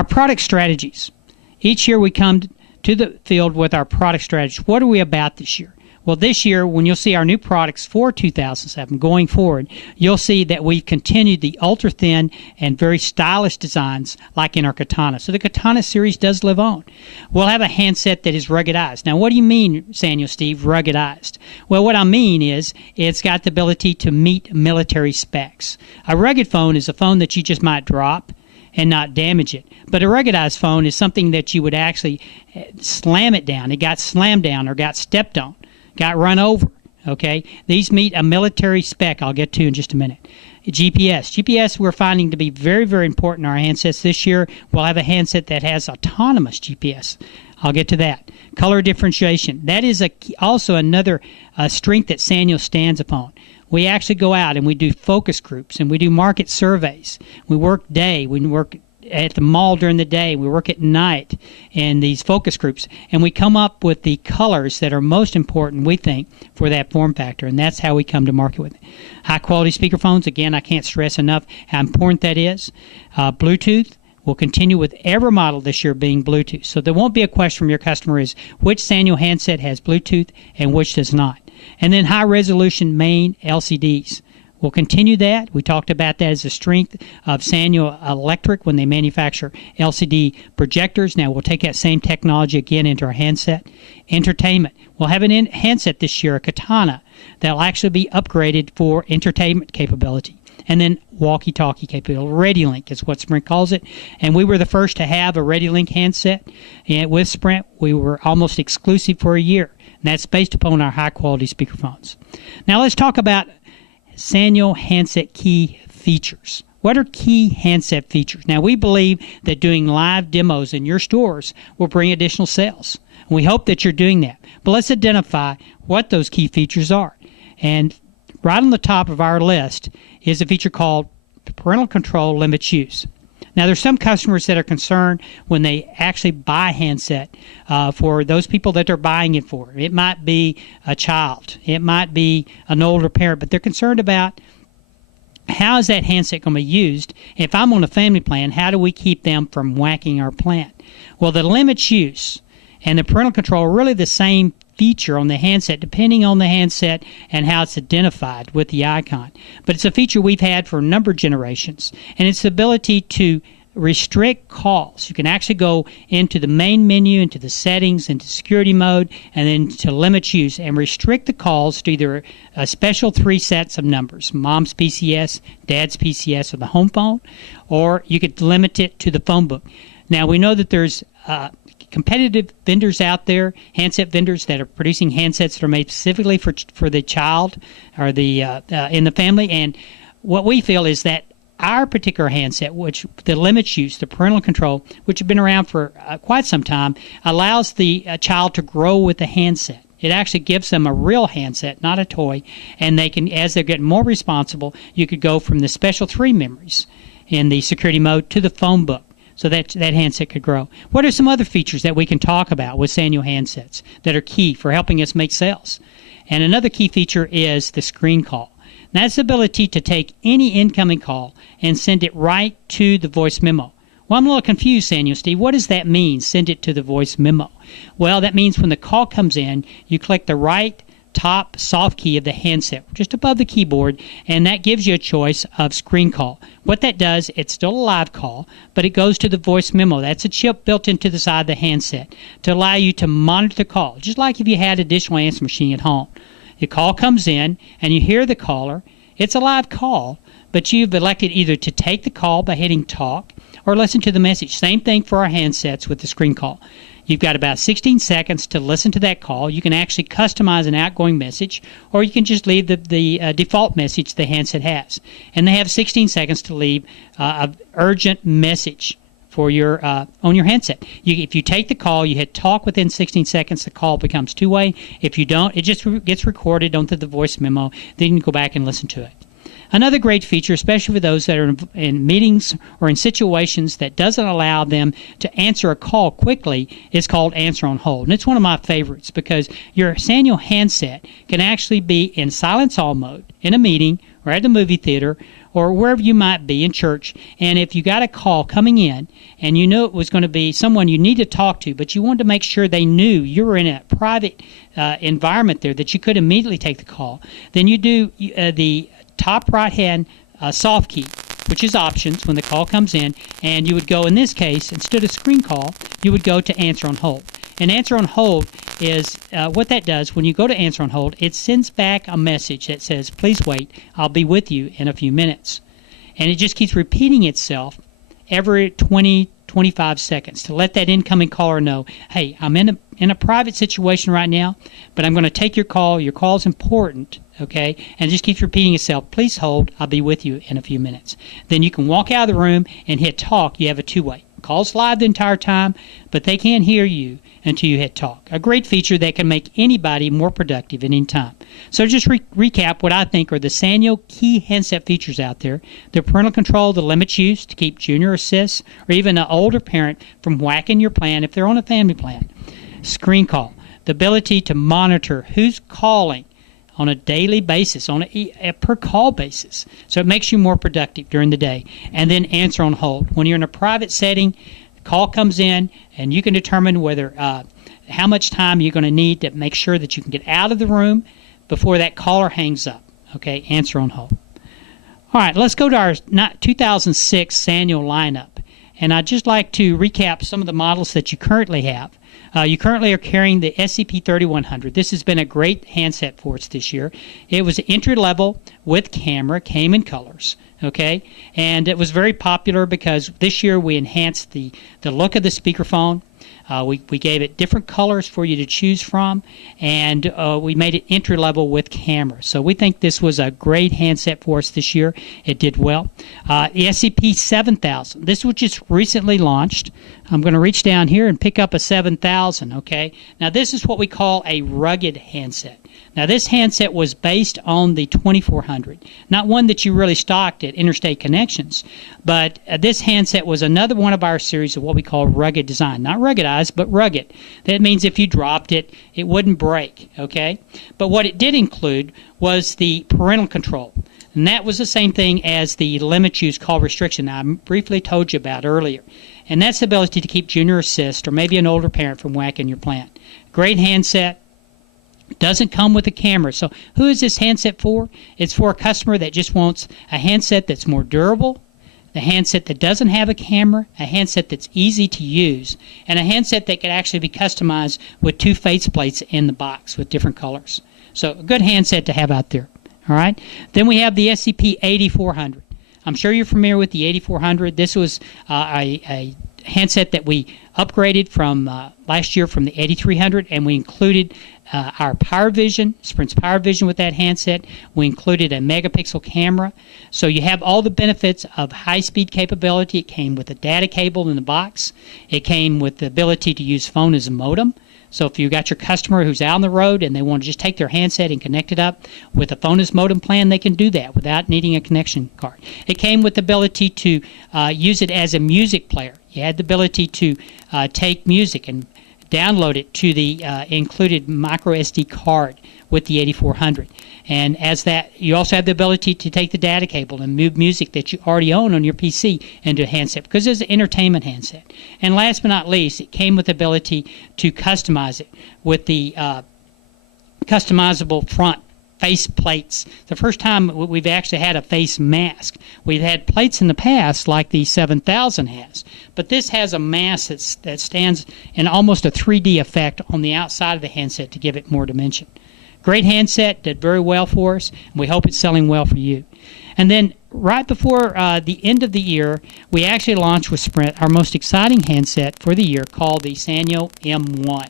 Our product strategies. Each year we come to the field with our product strategies. What are we about this year? Well, this year, when you'll see our new products for 2007 going forward, you'll see that we've continued the ultra-thin and very stylish designs like in our Katana. So the Katana series does live on. We'll have a handset that is ruggedized. Now, what do you mean, Sanyo Steve, ruggedized? Well, what I mean is it's got the ability to meet military specs. A rugged phone is a phone that you just might drop and not damage it. But a ruggedized phone is something that you would actually slam it down. It got slammed down or got stepped on, got run over. Okay, these meet a military spec I'll get to in just a minute. GPS we're finding to be very, very important in our handsets this year. We'll have a handset that has autonomous GPS. I'll get to that. Color differentiation. That is also another strength that Sanyo stands upon. We actually go out and we do focus groups and we do market surveys. We work day. We work at the mall during the day. We work at night in these focus groups. And we come up with the colors that are most important, we think, for that form factor. And that's how we come to market with it. High-quality speakerphones. Again, I can't stress enough how important that is. Bluetooth. We'll continue with every model this year being Bluetooth. So there won't be a question from your customer is which Sanyo handset has Bluetooth and which does not. And then high-resolution main LCDs. We'll continue that. We talked about that as a strength of Sanyo Electric when they manufacture LCD projectors. Now we'll take that same technology again into our handset. Entertainment. We'll have an handset this year, a Katana, that will actually be upgraded for entertainment capability. And then walkie-talkie capability. ReadyLink is what Sprint calls it. And we were the first to have a ReadyLink handset. And with Sprint, we were almost exclusive for a year. And that's based upon our high-quality speakerphones. Now let's talk about Sanyo handset key features. What are key handset features? Now, we believe that doing live demos in your stores will bring additional sales. And we hope that you're doing that. But let's identify what those key features are. And right on the top of our list is a feature called parental control limits use. Now, there's some customers that are concerned when they actually buy a handset for those people that they're buying it for. It might be a child. It might be an older parent, but they're concerned about how is that handset going to be used? If I'm on a family plan, how do we keep them from whacking our plan? Well, the limits use and the parental control are really the same feature on the handset depending on the handset and how it's identified with the icon. But it's a feature we've had for a number of generations, and it's the ability to restrict calls. You can actually go into the main menu, into the settings, into security mode, and then to limit use and restrict the calls to either a special 3 sets of numbers, mom's PCS, dad's PCS, or the home phone, or you could limit it to the phone book. Now, we know that there's competitive vendors out there, handset vendors that are producing handsets that are made specifically for the child or the in the family. And what we feel is that our particular handset, which the limits use, the parental control, which have been around for quite some time, allows the child to grow with the handset. It actually gives them a real handset, not a toy, and they can, as they're getting more responsible, you could go from the special 3 memories in the security mode to the phone book. So that handset could grow. What are some other features that we can talk about with Sanyo handsets that are key for helping us make sales? And another key feature is the screen call. That's the ability to take any incoming call and send it right to the voice memo. Well, I'm a little confused, Sanyo Steve. What does that mean, send it to the voice memo? Well, that means when the call comes in, you click the right top soft key of the handset just above the keyboard, and that gives you a choice of screen call. What that does, it's still a live call, but it goes to the voice memo. That's a chip built into the side of the handset to allow you to monitor the call, just like if you had a digital answer machine at home. The call comes in and you hear the caller. It's a live call, but you've elected either to take the call by hitting talk or listen to the message. Same thing for our handsets with the screen call. You've got about 16 seconds to listen to that call. You can actually customize an outgoing message, or you can just leave the default message the handset has. And they have 16 seconds to leave an urgent message for your on your handset. If you take the call, you hit talk within 16 seconds, the call becomes two-way. If you don't, it just gets recorded onto the voice memo. Then you can go back and listen to it. Another great feature, especially for those that are in meetings or in situations that doesn't allow them to answer a call quickly, is called Answer on Hold. And it's one of my favorites because your Sanyo handset can actually be in silence all mode in a meeting or at the movie theater or wherever you might be in church, and if you got a call coming in and you knew it was going to be someone you need to talk to, but you wanted to make sure they knew you were in a private environment there that you could immediately take the call, then you do the top right-hand soft key, which is options when the call comes in, and you would go, in this case, instead of screen call, you would go to answer on hold. And answer on hold is what that does. When you go to answer on hold, it sends back a message that says, please wait, I'll be with you in a few minutes. And it just keeps repeating itself every 20-25 seconds to let that incoming caller know, hey, I'm in a private situation right now, but I'm going to take your call. Your call is important, okay? And it just keeps repeating itself. Please hold. I'll be with you in a few minutes. Then you can walk out of the room and hit talk. You have a two-way. Call's live the entire time, but they can't hear you until you hit talk. A great feature that can make anybody more productive at any time. So just recap what I think are the Sanyo key handset features out there. The parental control that limits use to keep junior assists or even an older parent from whacking your plan if they're on a family plan. Screen call, the ability to monitor who's calling on a daily basis, on a per call basis. So it makes you more productive during the day. And then answer on hold. When you're in a private setting, the call comes in and you can determine whether how much time you're going to need to make sure that you can get out of the room before that caller hangs up. Okay, answer on hold. All right, let's go to our 2006 Sanyo lineup. And I'd just like to recap some of the models that you currently have. You currently are carrying the SCP-3100. This has been a great handset for us this year. It was entry level with camera, came in colors, okay? And it was very popular because this year we enhanced the look of the speakerphone. We gave it different colors for you to choose from, and we made it entry level with camera. So we think this was a great handset for us this year. It did well. The SCP-7000. This was just recently launched. I'm going to reach down here and pick up a 7000, okay? Now this is what we call a rugged handset. Now this handset was based on the 2400, not one that you really stocked at Interstate Connections, but this handset was another one of our series of what we call rugged design. Not ruggedized, but rugged. That means if you dropped it, it wouldn't break, okay? But what it did include was the parental control. And that was the same thing as the limit use call restriction I briefly told you about earlier. And that's the ability to keep junior assist or maybe an older parent from whacking your plan. Great handset. Doesn't come with a camera. So who is this handset for? It's for a customer that just wants a handset that's more durable, a handset that doesn't have a camera, a handset that's easy to use, and a handset that can actually be customized with two faceplates in the box with different colors. So a good handset to have out there. All right. Then we have the SCP-8400. I'm sure you're familiar with the 8400. This was a handset that we upgraded from last year from the 8300, and we included our Power Vision, Sprint's Power Vision with that handset. We included a megapixel camera. So you have all the benefits of high-speed capability. It came with a data cable in the box. It came with the ability to use phone as a modem. So if you got your customer who's out on the road and they want to just take their handset and connect it up with a phone as modem plan, they can do that without needing a connection card. It came with the ability to use it as a music player. You had the ability to take music and download it to the included micro SD card with the 8400. And as that, you also have the ability to take the data cable and move music that you already own on your PC into a handset because it's an entertainment handset. And last but not least, it came with the ability to customize it with the customizable front face plates. The first time we've actually had a face mask. We've had plates in the past like the 7000 has, but this has a mask that stands in almost a 3D effect on the outside of the handset to give it more dimension. Great handset, did very well for us, and we hope it's selling well for you. And then right before the end of the year, we actually launched with Sprint our most exciting handset for the year called the Sanyo M1.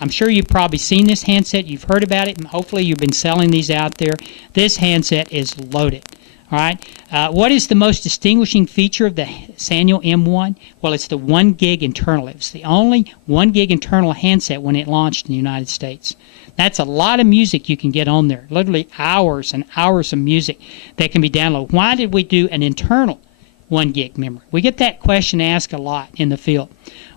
I'm sure you've probably seen this handset. You've heard about it, and hopefully you've been selling these out there. This handset is loaded. All right. What is the most distinguishing feature of the Sanyo M1? Well, it's the 1 gig internal. It was the only 1 gig internal handset when it launched in the United States. That's a lot of music you can get on there, literally hours and hours of music that can be downloaded. Why did we do an internal 1 gig memory? We get that question asked a lot in the field.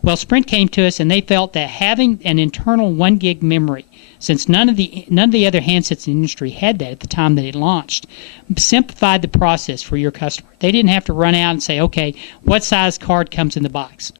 Well, Sprint came to us and they felt that having an internal 1 gig memory, since none of the other handsets in the industry had that at the time that it launched, simplified the process for your customer. They didn't have to run out and say, okay, what size card comes in the box?